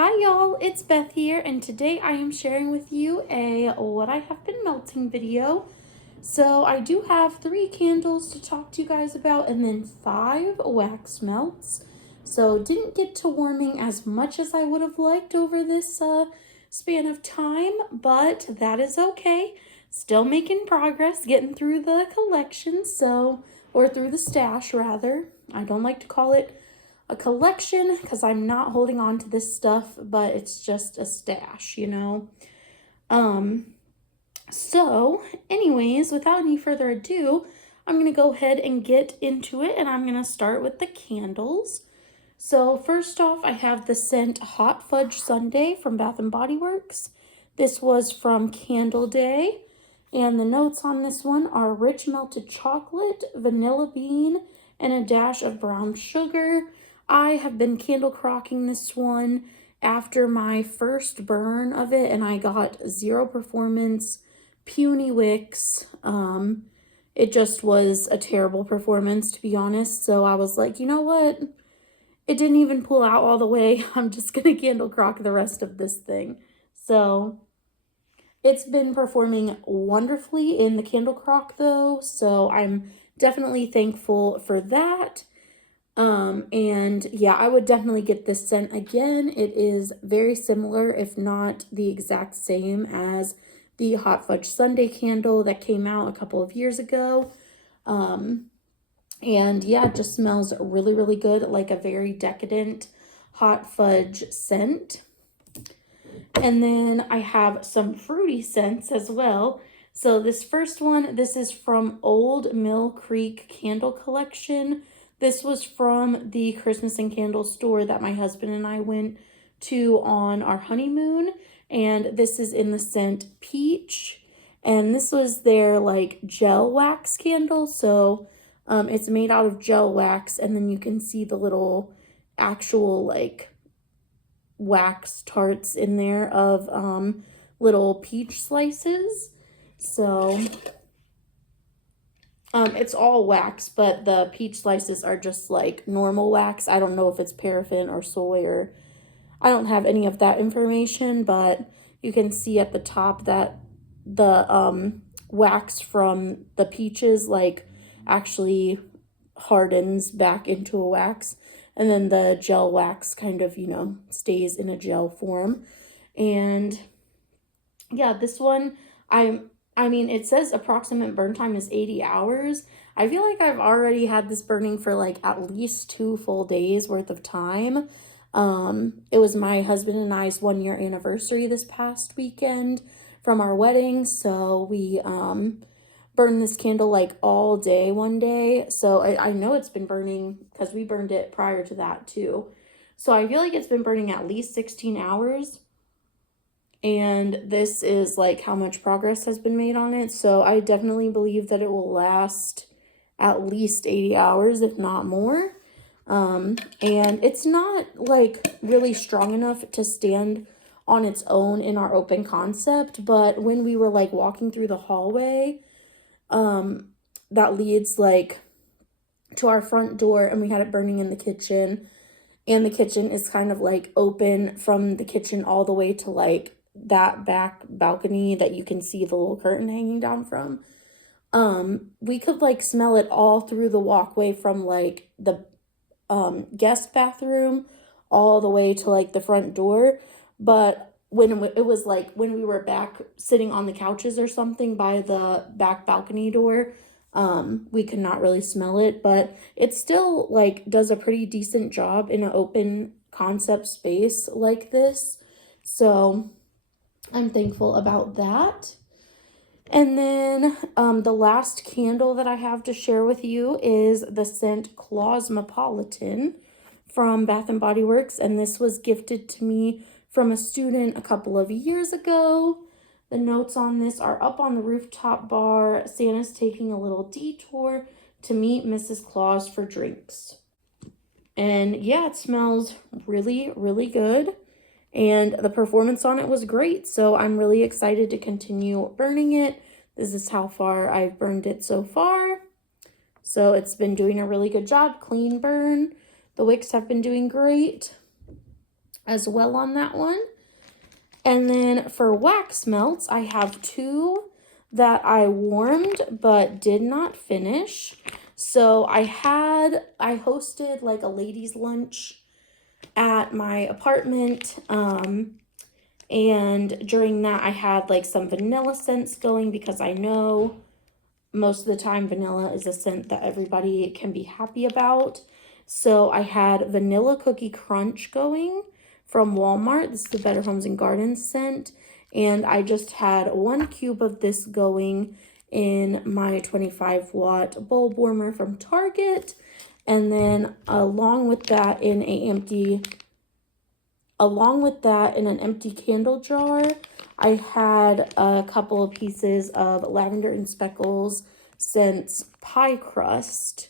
Hi y'all, it's Beth here, and today I am sharing with you a what I have been melting video. So I do have 3 candles to talk to you guys about and then 5 wax melts. So didn't get to warming as much as I would have liked over this span of time, but that is okay. Still making progress, getting through the collection, or through the stash rather. I don't like to call it a collection because I'm not holding on to this stuff, but it's just a stash, you know. So anyways, without any further ado, I'm going to go ahead and get into it, and I'm going to start with the candles. So first off, I have the scent Hot Fudge Sundae from Bath & Body Works. This was from Candle Day, and the notes on this one are rich melted chocolate, vanilla bean, and a dash of brown sugar. I have been candle crocking this one after my first burn of it, and I got 0 performance, puny wicks. It just was a terrible performance, to be honest. So I was like, you know what? It didn't even pull out all the way. I'm just gonna candle crock the rest of this thing. So it's been performing wonderfully in the candle crock though, so I'm definitely thankful for that. And yeah, I would definitely get this scent again. It is very similar, if not the exact same as the Hot Fudge Sundae candle that came out a couple of years ago. And yeah, it just smells really, really good, like a very decadent hot fudge scent. And then I have some fruity scents as well. So this first one, this is from Old Mill Creek Candle Collection. This was from the Christmas and Candle store that my husband and I went to on our honeymoon. And this is in the scent Peach. And this was their like gel wax candle. So it's made out of gel wax, and then you can see the little actual like wax tarts in there of little peach slices. So it's all wax, but the peach slices are just like normal wax. I don't know if it's paraffin or soy, or I don't have any of that information, but you can see at the top that the wax from the peaches like actually hardens back into a wax, and then the gel wax kind of, you know, stays in a gel form. And yeah, this one, I mean, it says approximate burn time is 80 hours. I feel like I've already had this burning for like at least 2 full days worth of time. It was my husband and I's 1-year anniversary this past weekend from our wedding, so we burned this candle like all day one day. So I know it's been burning because we burned it prior to that too. So I feel like it's been burning at least 16 hours. And this is like how much progress has been made on it. So I definitely believe that it will last at least 80 hours, if not more. And it's not like really strong enough to stand on its own in our open concept. But when we were like walking through the hallway, that leads like to our front door, and we had it burning in the kitchen, and the kitchen is kind of like open from the kitchen all the way to like that back balcony that you can see the little curtain hanging down from. We could like smell it all through the walkway from like the guest bathroom all the way to like the front door. But when it was like when we were back sitting on the couches or something by the back balcony door, we could not really smell it, but it still like does a pretty decent job in an open concept space like this. So I'm thankful about that. And then the last candle that I have to share with you is the scent Cosmopolitan from Bath & Body Works, and this was gifted to me from a student a couple of years ago. The notes on this are up on the rooftop bar. Santa's taking a little detour to meet Mrs. Claus for drinks. And yeah, it smells really, really good. And the performance on it was great. So I'm really excited to continue burning it. This is how far I've burned it so far. So it's been doing a really good job. Clean burn. The wicks have been doing great. as well on that one. And then for wax melts, I have 2 that I warmed but did not finish. So I hosted like a ladies' lunch at my apartment. And during that, I had like some vanilla scents going because I know most of the time vanilla is a scent that everybody can be happy about. So I had Vanilla Cookie Crunch going from Walmart. This is the Better Homes and Gardens scent. And I just had 1 cube of this going in my 25-watt bulb warmer from Target. And then along with that in an empty candle jar, I had a couple of pieces of Lavender and Speckles Scents Pie Crust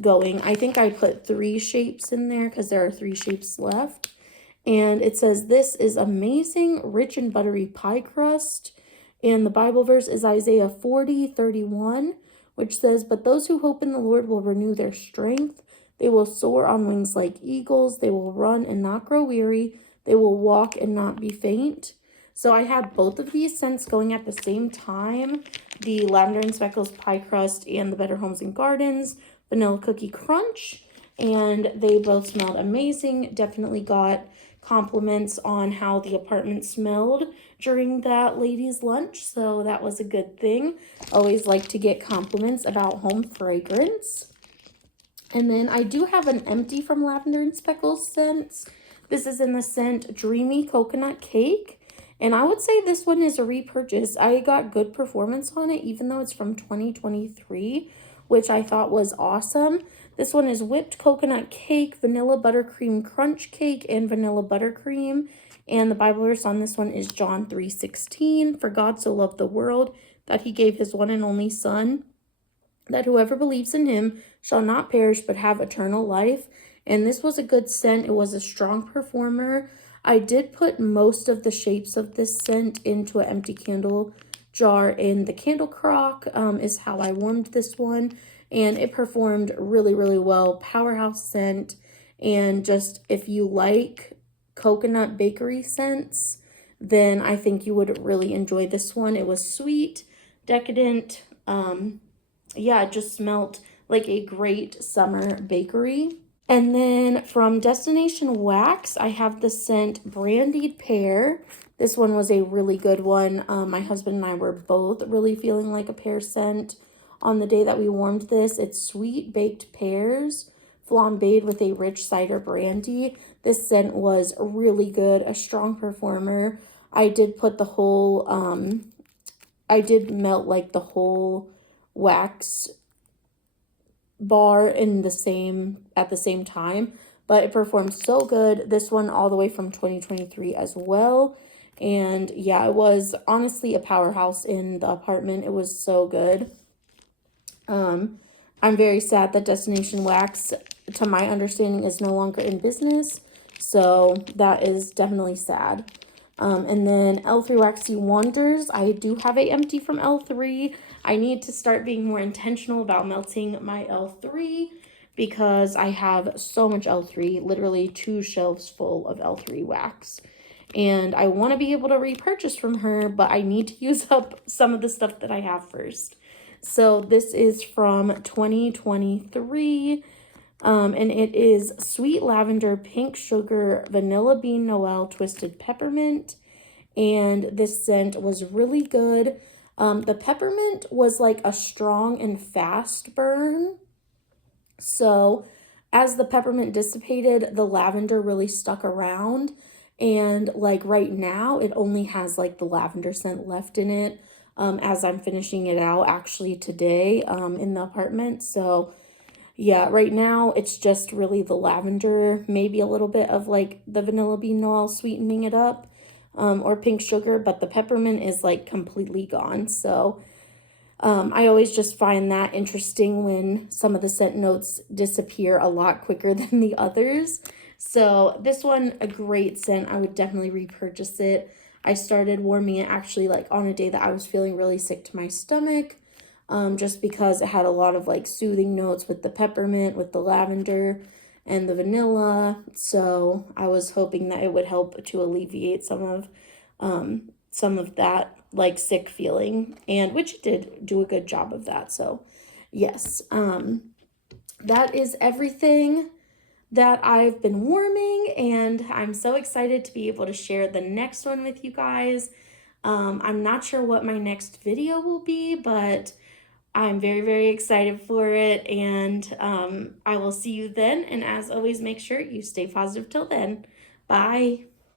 going. I think I put 3 shapes in there because there are 3 shapes left. And it says, "This is amazing, rich and buttery pie crust." And the Bible verse is Isaiah 40:31, which says, "But those who hope in the Lord will renew their strength. They will soar on wings like eagles. They will run and not grow weary. They will walk and not be faint." So I had both of these scents going at the same time. The Lavender and Speckles Pie Crust and the Better Homes and Gardens Vanilla Cookie Crunch. And they both smelled amazing. Definitely got compliments on how the apartment smelled during that ladies' lunch. So that was a good thing. Always like to get compliments about home fragrance. And then I do have an empty from Lavender and Speckles scents. This is in the scent Dreamy Coconut Cake. And I would say this one is a repurchase. I got good performance on it, even though it's from 2023, which I thought was awesome. This one is whipped coconut cake, vanilla buttercream crunch cake, and vanilla buttercream. And the Bible verse on this one is John 3:16. "For God so loved the world that he gave his one and only Son, that whoever believes in him shall not perish but have eternal life." And this was a good scent. It was a strong performer. I did put most of the shapes of this scent into an empty candle jar in the candle crock, is how I warmed this one. And it performed really, really well. Powerhouse scent. And just if you like coconut bakery scents, then I think you would really enjoy this one. It was sweet, decadent. Yeah, it just smelled like a great summer bakery. And then from Destination Wax, I have the scent Brandied Pear. This one was a really good one. My husband and I were both really feeling like a pear scent on the day that we warmed this. It's sweet baked pears, flambéed with a rich cider brandy. This scent was really good, a strong performer. I did put the whole, I did melt like the whole wax bar at the same time, but it performed so good. This one all the way from 2023 as well. And yeah, it was honestly a powerhouse in the apartment. It was so good. I'm very sad that Destination Wax, to my understanding, is no longer in business. So that is definitely sad. And then L3 Waxy Wonders. I do have a empty from L3. I need to start being more intentional about melting my L3 because I have so much L3, literally 2 shelves full of L3 wax. And I want to be able to repurchase from her, but I need to use up some of the stuff that I have first. So this is from 2023. And it is Sweet Lavender, Pink Sugar, Vanilla Bean Noel, Twisted Peppermint. And this scent was really good. The peppermint was like a strong and fast burn. So as the peppermint dissipated, the lavender really stuck around. And like right now, it only has like the lavender scent left in it as I'm finishing it out actually today in the apartment. So yeah, right now it's just really the lavender, maybe a little bit of like the Vanilla Bean Noel sweetening it up. Or pink sugar, but the peppermint is like completely gone. So I always just find that interesting when some of the scent notes disappear a lot quicker than the others. So this one, a great scent. I would definitely repurchase it. I started warming it actually like on a day that I was feeling really sick to my stomach, just because it had a lot of like soothing notes with the peppermint, with the lavender. and the vanilla. So I was hoping that it would help to alleviate some of that like sick feeling, and which it did do a good job of that. So yes, that is everything that I've been warming, and I'm so excited to be able to share the next one with you guys. I'm not sure what my next video will be, but I'm very, very excited for it, and I will see you then. And as always, make sure you stay positive till then. Bye.